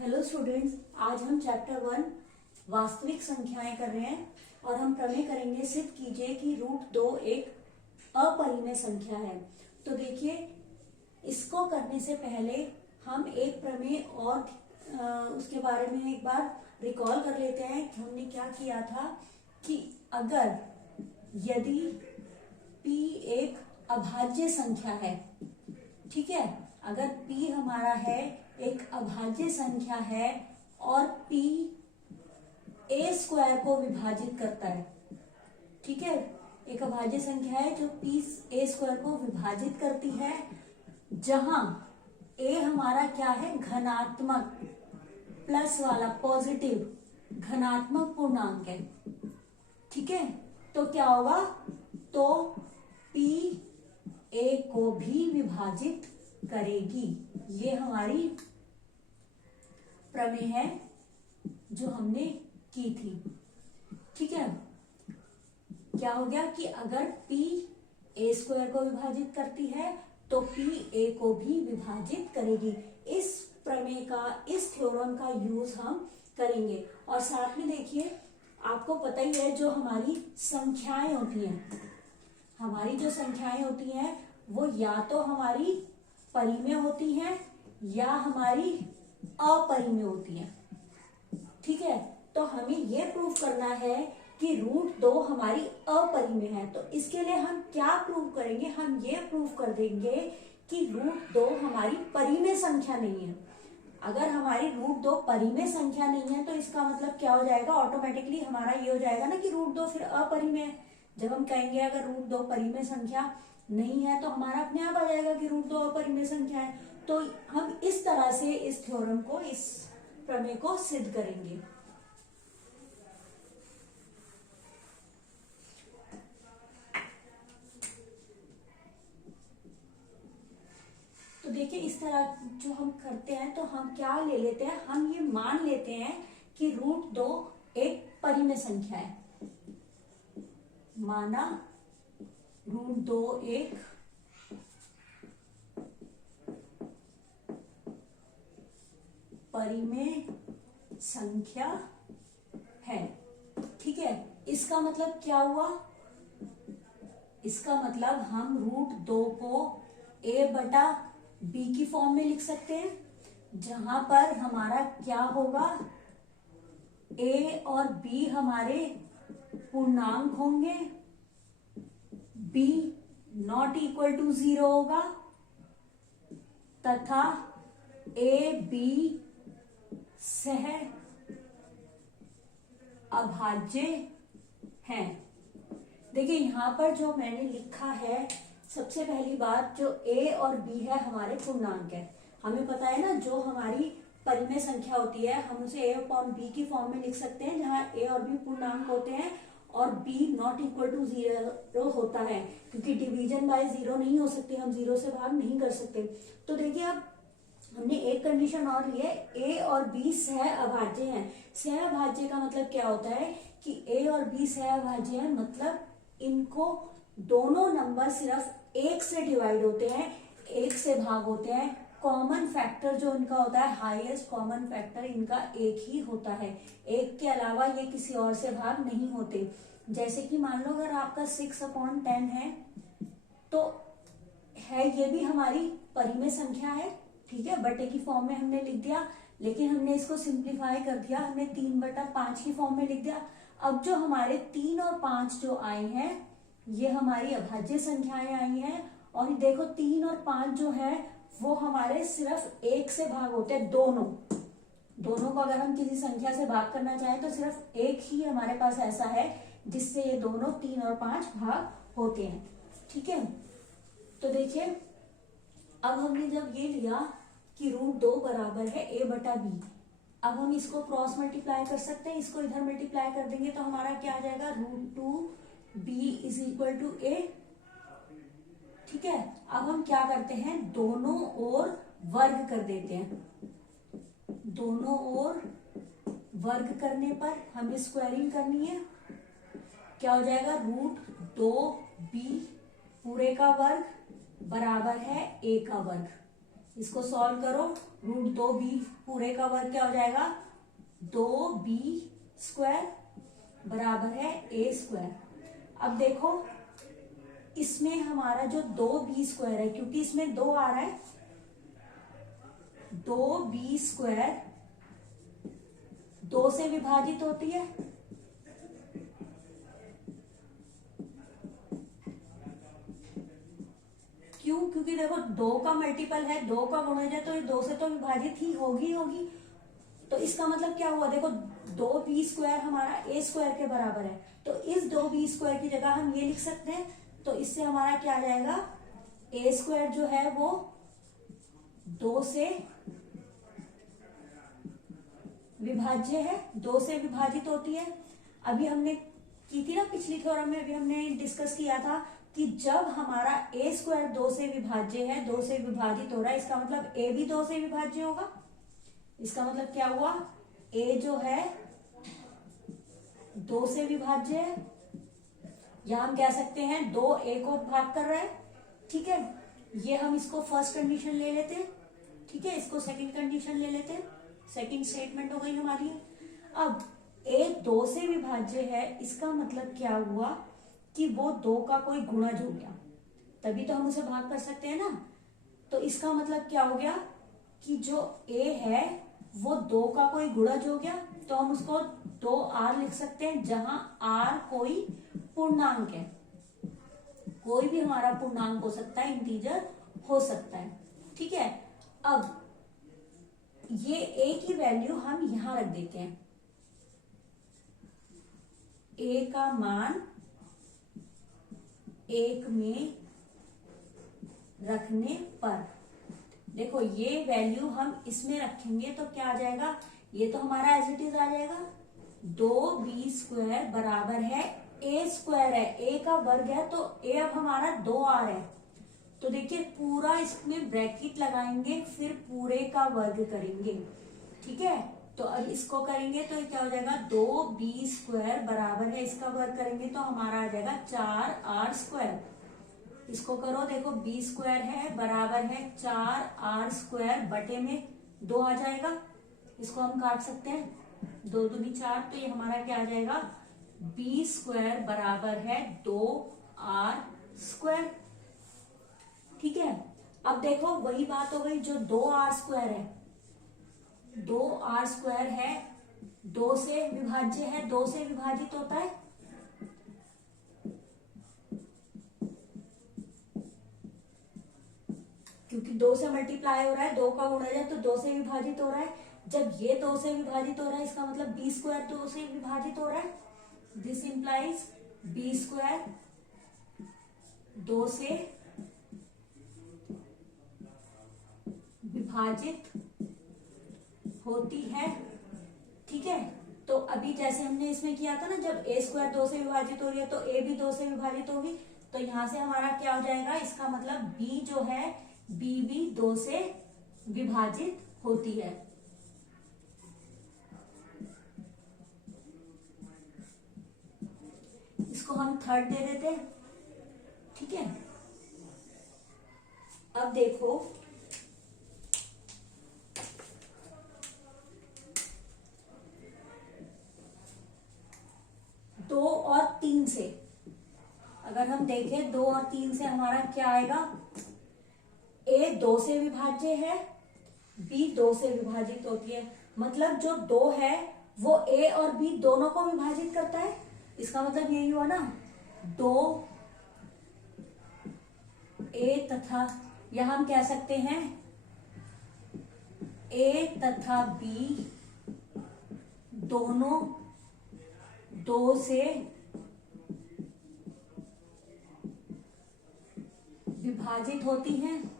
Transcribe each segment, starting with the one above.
Hello students, आज हम chapter 1 वास्तविक संख्याएं कर रहे हैं और हम प्रमेय करेंगे। सिद्ध कीजिए कि √2 एक अपरिमेय संख्या है। तो देखिए, इसको करने से पहले हम एक प्रमेय और उसके बारे में एक बार रिकॉल कर लेते हैं कि हमने क्या किया था कि अगर यदि p एक अभाज्य संख्या है, ठीक है, अगर p हमारा है एक अभाज्य संख्या है और p a² को विभाजित करता है, ठीक है, एक अभाज्य संख्या है जो p a² को विभाजित करती है, जहां a हमारा क्या है, घनात्मक प्लस वाला पॉजिटिव घनात्मक पूर्णांक है, ठीक है। तो क्या होगा, तो p a को भी विभाजित करेगी। ये हमारी प्रमेय है जो हमने की थी, ठीक है। क्या हो गया कि अगर p a² को विभाजित करती है तो p a को भी विभाजित करेगी। इस प्रमेय का, इस थ्योरम का यूज हम करेंगे। और साथ में देखिए, आपको पता ही है जो हमारी संख्याएं होती हैं, हमारी जो संख्याएं होती हैं वो या तो हमारी परिमेय होती हैं या हमारी अपरिमेय होती हैं, ठीक है। तो हमें ये प्रूव करना है कि √2 हमारी अपरिमेय है। तो इसके लिए हम क्या प्रूव करेंगे, हम ये प्रूव कर देंगे कि √2 हमारी परिमेय संख्या नहीं है। अगर हमारी √2 परिमेय संख्या नहीं है तो इसका मतलब क्या हो जाएगा, ऑटोमेटिकली हमारा ये हो जाएगा ना कि √2 फिर अपरिमेय है। जब हम कहेंगे अगर √2 परिमेय संख्या नहीं है तो हमारा अपने आप आ जाएगा कि √2 अपरिमेय संख्या है। तो हम इस तरह से इस थ्योरम को, इस प्रमेय को सिद्ध करेंगे। तो देखिए, इस तरह जो हम करते हैं तो हम क्या ले लेते हैं, हम ये मान लेते हैं कि √2 एक परिमेय संख्या है। माना √2 एक परिमेय संख्या है, ठीक है। इसका मतलब क्या हुआ, इसका मतलब हम √2 को a/b की फॉर्म में लिख सकते हैं, जहां पर हमारा क्या होगा, a और b हमारे पूर्णांक होंगे, b ≠ 0 होगा तथा a b सह अभाज्य हैं। देखिए, यहां पर जो मैंने लिखा है, सबसे पहली बात, जो a और b है हमारे पूर्णांक है। हमें पता है ना, जो हमारी परिमेय संख्या होती है हम उसे a/b की फॉर्म में लिख सकते हैं, जहां a और b पूर्णांक होते हैं और b ≠ 0 होता है, क्योंकि डिवीजन बाय 0 नहीं हो सकती, हम 0 से भाग नहीं कर सकते। तो देखिए, अब हमने एक कंडीशन और ली है, a और b सह अभाज्य हैं। सह अभाज्य का मतलब क्या होता है कि a और b सह अभाज्य है, मतलब इनको दोनों नंबर सिर्फ 1 से डिवाइड होते हैं, 1 से भाग होते हैं। कॉमन फैक्टर जो इनका होता है, हाईएस्ट कॉमन फैक्टर इनका 1 ही होता है, 1 के अलावा ये किसी और से भाग नहीं होते। जैसे कि मान लो अगर आपका 6/10 है तो है, ये भी हमारी परिमेय संख्या है, ठीक है, बटे की फॉर्म में हमने लिख दिया, लेकिन हमने इसको सिंप्लीफाई कर दिया, हमने 3/5 की फॉर्म में लिख दिया। अब जो हमारे 3 और 5 जो आए हैं, ये हमारी अभाज्य संख्याएं आई हैं। और देखो, 3 और 5 जो है वो हमारे सिर्फ 1 से भाग होते हैं, दोनों को अगर हम किसी संख्या से भाग करना चाहें तो सिर्फ एक ही हमारे पास ऐसा है जिससे ये दोनों 3 और 5 भाग होते हैं, ठीक है। तो देखिए, अब हमने जब ये लिया कि √2 बराबर है a/b, अब हम इसको क्रॉस मल्टीप्लाई कर सकते हैं, इसको इधर मल्टीप्लाई कर देंगे तो हमारा क्या आ जाएगा, √2b = a, ठीक है। अब हम क्या करते हैं, दोनों ओर वर्ग कर देते हैं। दोनों ओर वर्ग करने पर हमें स्क्वायरिंग करनी है, क्या हो जाएगा, √2b पूरे का वर्ग बराबर है a का वर्ग। इसको सॉल्व करो, √2b पूरे का वर्ग क्या हो जाएगा, 2b स्क्वायर बराबर है a²। अब देखो इसमें हमारा जो 2b² है, क्योंकि इसमें 2 आ रहा है, 2b² 2 से विभाजित होती है, क्यों, क्योंकि देखो 2 का मल्टीपल है, 2 का गुणज है, तो ये 2 से तो विभाजित ही होगी। तो इसका मतलब क्या हुआ, देखो 2b² हमारा a² के बराबर है, तो इस 2b² की जगह हम ये लिख सकते हैं, तो इससे हमारा क्या आ जाएगा, a² जो है वो 2 से विभाज्य है, 2 से विभाजित होती है। अभी हमने की थी ना पिछली थ्योरम में, अभी हमने डिस्कस किया था कि जब हमारा a² 2 से विभाज्य है, 2 से विभाजित हो रहा है, इसका मतलब a भी 2 से विभाज्य होगा। इसका मतलब क्या हुआ, a जो है 2 से विभाज्य है, या हम कह सकते हैं 2a को भाग कर रहा है। ठीक है, ये हम इसको फर्स्ट कंडीशन ले लेते हैं। ठीक है, इसको सेकंड कंडीशन ले लेते हैं, सेकंड स्टेटमेंट हो गई हमारी। अब a 2 से विभाज्य है, इसका मतलब क्या हुआ कि वो 2 का कोई गुणज हो गया, तभी तो हम उसे भाग कर सकते हैं ना। तो इसका मतलब क्या हो गया कि जो a है वो 2 का कोई गुणज हो गया, तो हम उसको 2r लिख सकते हैं, जहां r कोई पूर्णांक है, कोई भी हमारा पूर्णांक हो सकता है, इंटीजर हो सकता है। ठीक है, अब ये a की वैल्यू हम यहां रख देते हैं, a का मान 1 में रखने पर, देखो ये वैल्यू हम इसमें रखेंगे तो क्या आ जाएगा, ये तो हमारा एज इट इज आ जाएगा, 2b² बराबर है a² है, a का वर्ग है, तो a अब हमारा 2r है। तो देखिए पूरा इसमें ब्रैकेट लगाएंगे, फिर पूरे का वर्ग करेंगे। ठीक है, तो अब इसको करेंगे तो क्या हो जाएगा, 2b² बराबर है, इसका वर्ग करेंगे तो हमारा आ जाएगा 4r²। इसको करो, देखो b² है बराबर है 4r² बटे में 2 आ जाएगा, इसको हम काट सकते हैं, 2 दूनी 4, तो ये हमारा क्या आ जाएगा, b² बराबर है 2r²। ठीक है, अब देखो वही बात हो गई, जो 2r² है, 2r² है, 2 से विभाज्य है, 2 से विभाजित होता है, क्योंकि 2 से मल्टीप्लाई हो रहा है, 2 का गुणज है, तो 2 से विभाजित हो रहा है। जब ये 2 से विभाजित हो रहा है, इसका मतलब b² 2 से विभाजित हो रहा है, दिस इंप्लाइज b² 2 से विभाजित होती है। ठीक है, तो अभी जैसे हमने इसमें किया था ना, जब a² 2 से विभाजित हो रही है तो a भी 2 से विभाजित होगी, तो यहां से हमारा क्या हो जाएगा, इसका मतलब b जो है b भी 2 से विभाजित होती है। इसको हम थर्ड दे देते हैं। ठीक है, अब देखो दो और 3 से, अगर हम देखें 2 और 3 से हमारा क्या आएगा, a 2 से विभाज्य है, b 2 से विभाजित होती है, मतलब जो 2 है वो a और b दोनों को विभाजित करता है। इसका मतलब यही हुआ ना, 2 a तथा, या हम कह सकते हैं a तथा b दोनों 2 से विभाजित होती हैं।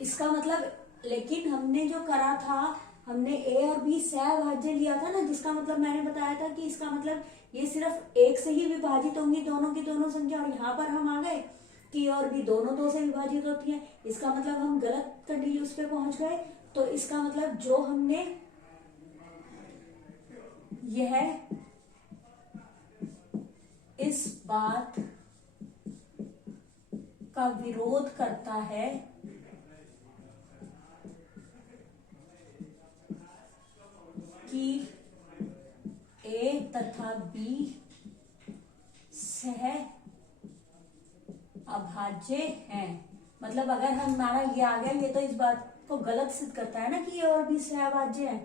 इसका मतलब, लेकिन हमने जो करा था, हमने a और b सहभाज्य लिया था ना, जिसका मतलब मैंने बताया था कि इसका मतलब ये सिर्फ 1 से ही विभाजित होंगी दोनों की दोनों संख्या, और यहाँ पर हम आ गए कि a और b दोनों 2 से विभाजित होती हैं। इसका मतलब हम गलत कंडीशन पे पहुंच गए। तो इसका मतलब जो हमने यह इस बात का विरोध करता है बी सह अभाज्य है। मतलब अगर हमारा ये आ गया, ये तो इस बात को गलत सिद्ध करता है ना कि ये और बी सह अभाज्य है।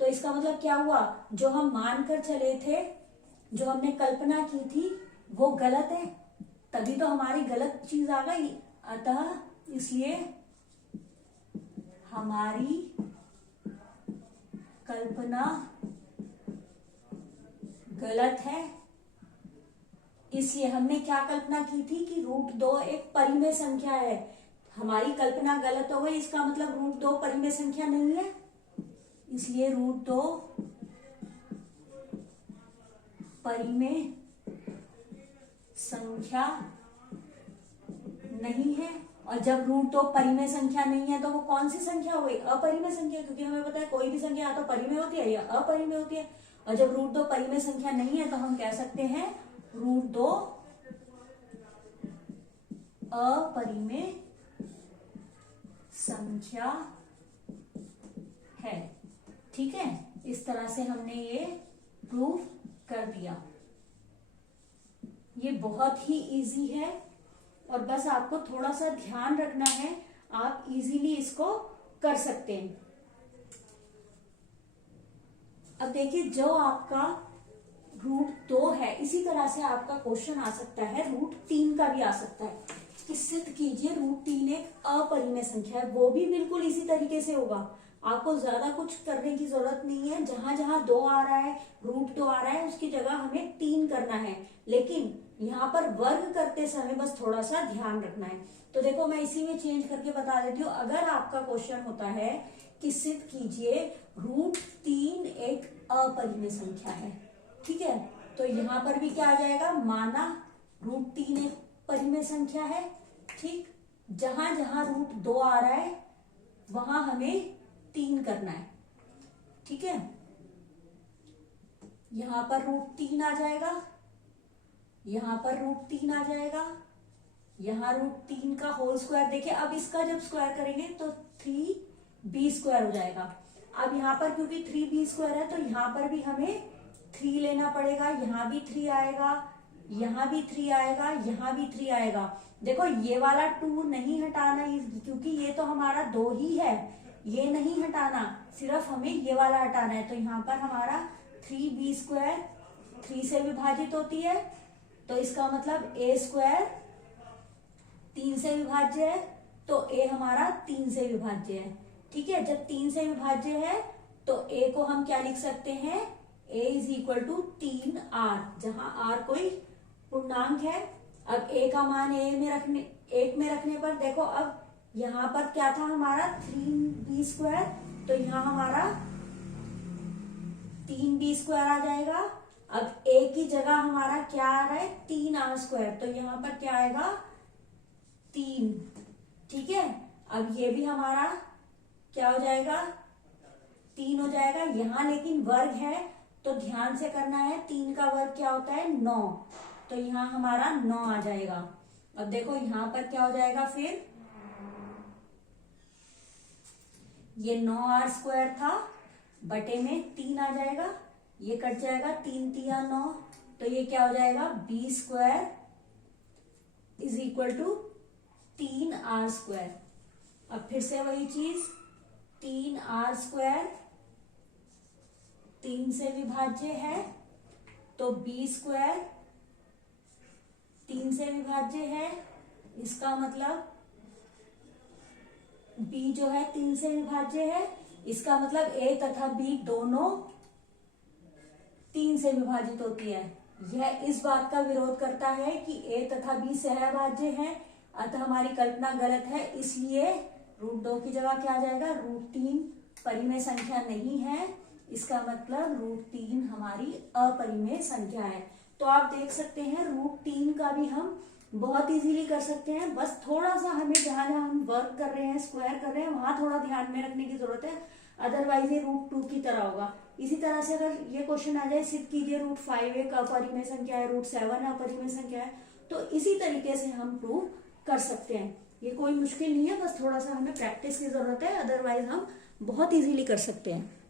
तो इसका मतलब क्या हुआ, जो हम मानकर चले थे, जो हमने कल्पना की थी वो गलत है, तभी तो हमारी गलत चीज आ गई। अतः इसलिए हमारी कल्पना गलत है। इसलिए हमने क्या कल्पना की थी कि √2 एक परिमेय संख्या है। हमारी कल्पना गलत हो गई, इसका मतलब √2 परिमेय संख्या नहीं है, इसलिए √2 परिमेय संख्या नहीं है। और जब √2 परिमेय संख्या नहीं है तो वो कौन सी संख्या हो गई, अपरिमेय संख्या, क्योंकि हमें पता है कोई भी संख्या या तो परिमेय होती है या अपरिमेय होती है। और जब √2 परिमेय संख्या नहीं है तो हम कह सकते हैं √2 अपरिमेय संख्या है। ठीक है, इस तरह से हमने ये प्रूव कर दिया। ये बहुत ही इजी है और बस आपको थोड़ा सा ध्यान रखना है, आप इजीली इसको कर सकते हैं। अब देखिए, जो आपका √2 है, इसी तरह से आपका क्वेश्चन आ सकता है √3 का भी आ सकता है कि सिद्ध कीजिए √3 एक अपरिमेय संख्या है। वो भी बिल्कुल इसी तरीके से होगा, आपको ज्यादा कुछ करने की जरूरत नहीं है। जहां जहां 2 आ रहा है, √2 आ रहा है, उसकी जगह हमें 3 करना है। लेकिन यहाँ पर वर्ग करते समय बस थोड़ा सा ध्यान रखना है। तो देखो, मैं इसी में चेंज करके बता देती हूँ। अगर आपका क्वेश्चन होता है कि सिद्ध कीजिए √3 एक अपरिमेय संख्या है, ठीक है, तो यहाँ पर भी क्या आ जाएगा, माना √3 एक परिमेय संख्या है। ठीक, जहां जहां √2 आ रहा है वहां हमें 3 करना है। ठीक है, यहां पर √3 आ जाएगा, यहां पर √3 आ जाएगा, यहां √3 का होल स्क्वायर। देखिए, अब इसका जब स्क्वायर करेंगे तो 3b² हो जाएगा। अब यहाँ पर क्योंकि 3b² है तो यहाँ पर भी हमें 3 लेना पड़ेगा। यहाँ भी 3 आएगा, यहाँ भी 3 आएगा, यहाँ भी 3 आएगा। देखो, ये वाला 2 नहीं हटाना, क्योंकि ये तो हमारा 2 ही है, ये नहीं हटाना, सिर्फ हमें ये वाला हटाना है। तो यहाँ पर हमारा 3b² 3 से विभाजित होती है, तो इसका मतलब a² 3 से विभाज्य है, तो a हमारा 3 से विभाज्य है। ठीक है, जब 3 से विभाज्य है तो a को हम क्या लिख सकते हैं, a = 3r, जहां r कोई पूर्णांक है। अब a का मान एक में रखने पर देखो, अब यहाँ पर क्या था हमारा 3b², तो यहाँ हमारा 3b² आ जाएगा। अब a की जगह हमारा क्या आ रहा है, 3r², तो यहाँ पर क्या आएगा, 3। ठीक है, अब ये भी हमारा क्या हो जाएगा, 3 हो जाएगा। यहाँ लेकिन वर्ग है तो ध्यान से करना है, 3 का वर्ग क्या होता है, 9, तो यहाँ हमारा 9 आ जाएगा। अब देखो यहाँ पर क्या हो जाएगा, फिर ये 9r² था, बटे में 3 आ जाएगा, ये कट जाएगा, 3 × 3 = 9, तो ये क्या हो जाएगा, b² = 3r²। अब फिर से वही चीज, 3r² 3 से विभाज्य है, तो b² 3 से विभाज्य है। इसका मतलब b जो है 3 से विभाज्य है, इसका मतलब a तथा b दोनों 3 से विभाजित होती है। यह इस बात का विरोध करता है कि a तथा b सहअभाज्य है, अतः हमारी कल्पना गलत है। इसलिए √2 की जगह क्या आ जाएगा, √3 परिमेय संख्या नहीं है, इसका मतलब √3 हमारी अपरिमेय संख्या है। तो आप देख सकते हैं √3 का भी हम बहुत इजीली कर सकते हैं। बस थोड़ा सा हमें जहां जहां हम वर्क कर रहे हैं, स्क्वायर कर रहे हैं, वहां थोड़ा ध्यान में रखने की जरूरत है, अदरवाइज ये √2 की तरह होगा। इसी तरह से अगर ये क्वेश्चन आ जाए, सिद्ध कीजिए √5 एक अपरिमेय संख्या है, √7 अपरिमेय संख्या है, तो इसी तरीके से हम प्रूव कर सकते हैं। ये कोई मुश्किल नहीं है, बस थोड़ा सा हमें प्रैक्टिस की जरूरत है, अदरवाइज हम बहुत इजीली कर सकते हैं।